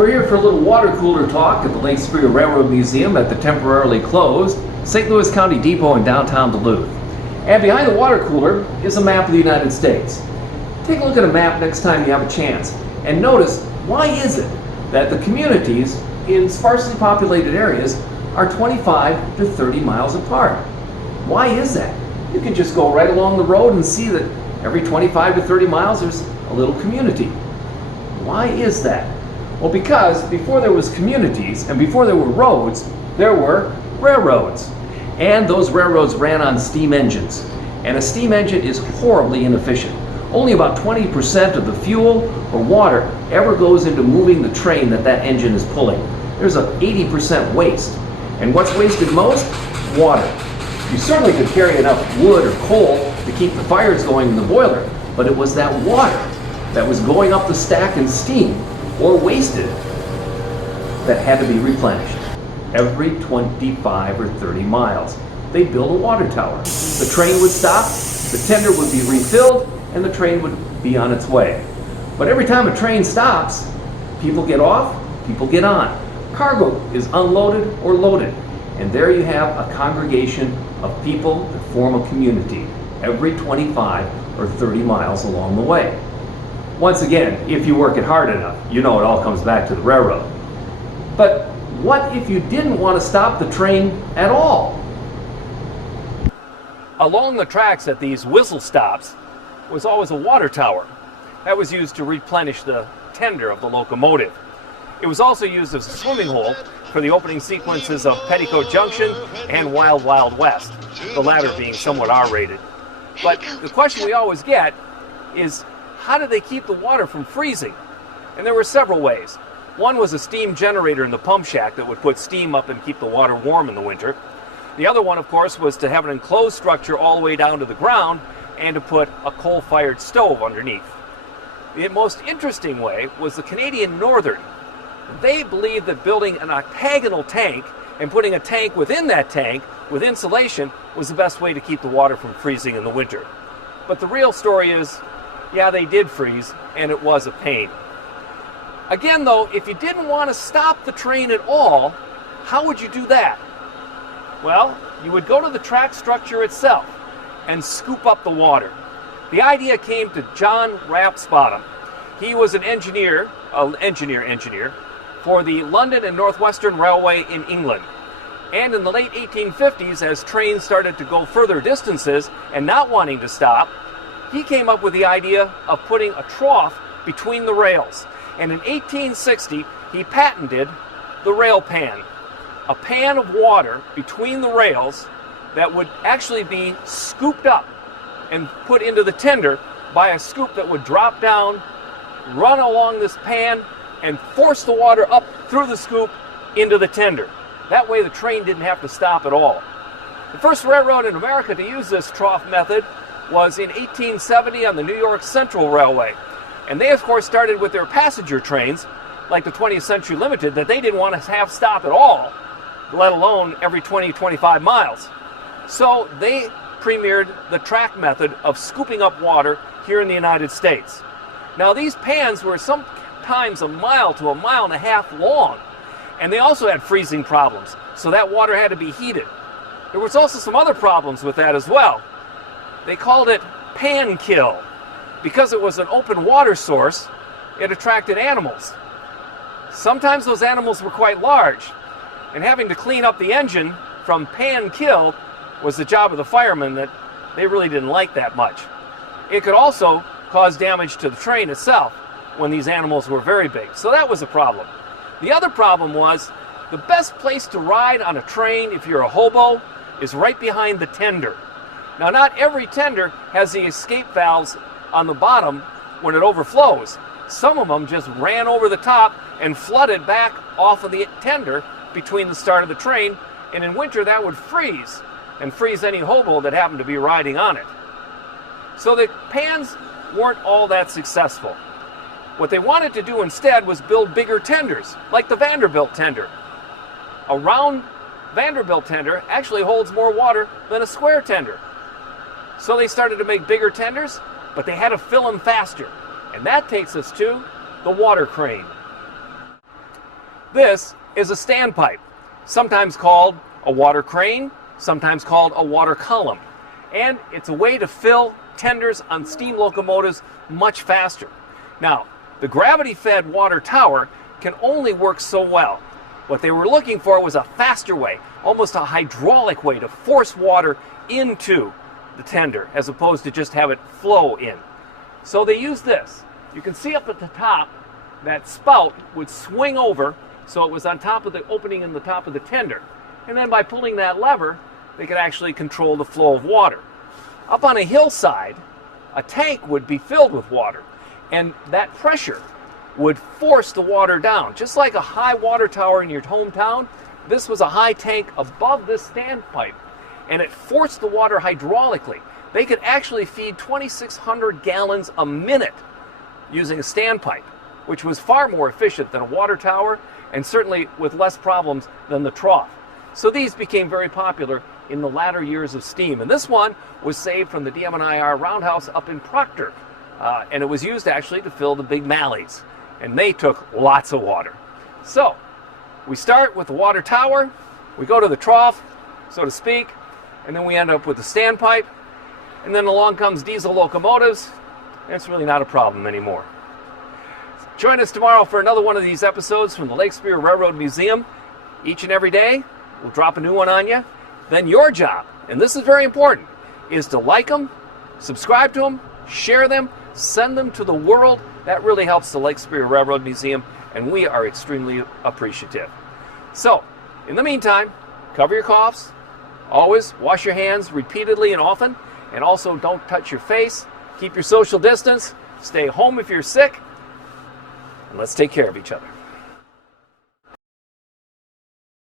We're here for a little water cooler talk at the Lake Superior Railroad Museum at the temporarily closed St. Louis County Depot in downtown Duluth. And behind the water cooler is a map of the United States. Take a look at a map next time you have a chance and notice, why is it that the communities in sparsely populated areas are 25 to 30 miles apart? Why is that? You can just go right along the road and see that every 25 to 30 miles there's a little community. Why is that? Well, because before there was communities and before there were roads, there were railroads. And those railroads ran on steam engines. And a steam engine is horribly inefficient. Only about 20% of the fuel or water ever goes into moving the train that engine is pulling. There's a 80% waste. And what's wasted most? Water. You certainly could carry enough wood or coal to keep the fires going in the boiler, but it was that water that was going up the stack in steam or wasted that had to be replenished. Every 25 or 30 miles, they built a water tower. The train would stop, the tender would be refilled, and the train would be on its way. But every time a train stops, people get off, people get on. Cargo is unloaded or loaded. And there you have a congregation of people that form a community every 25 or 30 miles along the way. Once again, if you work it hard enough, you know it all comes back to the railroad. But what if you didn't want to stop the train at all? Along the tracks at these whistle stops was always a water tower. That was used to replenish the tender of the locomotive. It was also used as a swimming hole for the opening sequences of Petticoat Junction and Wild Wild West, the latter being somewhat R-rated. But the question we always get is, how did they keep the water from freezing? And there were several ways. One was a steam generator in the pump shack that would put steam up and keep the water warm in the winter. The other one, of course, was to have an enclosed structure all the way down to the ground and to put a coal-fired stove underneath. The most interesting way was the Canadian Northern. They believed that building an octagonal tank and putting a tank within that tank with insulation was the best way to keep the water from freezing in the winter. But the real story is, yeah, they did freeze, and it was a pain. Again, though, if you didn't want to stop the train at all, how would you do that? Well, you would go to the track structure itself and scoop up the water. The idea came to John Rapsbottom. He was an engineer for the London and Northwestern Railway in England. And in the late 1850s, as trains started to go further distances and not wanting to stop, he came up with the idea of putting a trough between the rails. And in 1860, he patented the rail pan, a pan of water between the rails that would actually be scooped up and put into the tender by a scoop that would drop down, run along this pan, and force the water up through the scoop into the tender. That way the train didn't have to stop at all. The first railroad in America to use this trough method was in 1870 on the New York Central Railway. And they, of course, started with their passenger trains, like the 20th Century Limited, that they didn't want to have stop at all, let alone every 20-25 miles. So they premiered the track method of scooping up water here in the United States. Now, these pans were sometimes a mile to a mile and a half long, and they also had freezing problems, so that water had to be heated. There was also some other problems with that as well. They called it pan kill. Because it was an open water source, it attracted animals. Sometimes those animals were quite large, and having to clean up the engine from pan kill was the job of the firemen that they really didn't like that much. It could also cause damage to the train itself when these animals were very big, so that was a problem. The other problem was, the best place to ride on a train if you're a hobo is right behind the tender. Now, not every tender has the escape valves on the bottom when it overflows. Some of them just ran over the top and flooded back off of the tender between the start of the train, and in winter that would freeze, and freeze any hobo that happened to be riding on it. So the pans weren't all that successful. What they wanted to do instead was build bigger tenders, like the Vanderbilt Tender. A round Vanderbilt Tender actually holds more water than a square tender. So they started to make bigger tenders, but they had to fill them faster. And that takes us to the water crane. This is a standpipe, sometimes called a water crane, sometimes called a water column. And it's a way to fill tenders on steam locomotives much faster. Now, the gravity-fed water tower can only work so well. What they were looking for was a faster way, almost a hydraulic way to force water into the tender as opposed to just have it flow in. So they used this. You can see up at the top, that spout would swing over so it was on top of the opening in the top of the tender. And then by pulling that lever, they could actually control the flow of water. Up on a hillside, a tank would be filled with water, and that pressure would force the water down. Just like a high water tower in your hometown, this was a high tank above this standpipe, and it forced the water hydraulically. They could actually feed 2,600 gallons a minute using a standpipe, which was far more efficient than a water tower, and certainly with less problems than the trough. So these became very popular in the latter years of steam. And this one was saved from the DM&IR roundhouse up in Proctor. And it was used actually to fill the big mallees. And they took lots of water. So we start with the water tower, we go to the trough, so to speak, and then we end up with the standpipe. And then along comes diesel locomotives, and it's really not a problem anymore. Join us tomorrow for another one of these episodes from the Lake Superior Railroad Museum. Each and every day, we'll drop a new one on you. Then your job, and this is very important, is to like them, subscribe to them, share them, send them to the world. That really helps the Lake Superior Railroad Museum, and we are extremely appreciative. So, in the meantime, cover your coughs, always wash your hands repeatedly and often, and also don't touch your face, keep your social distance, stay home if you're sick, and let's take care of each other.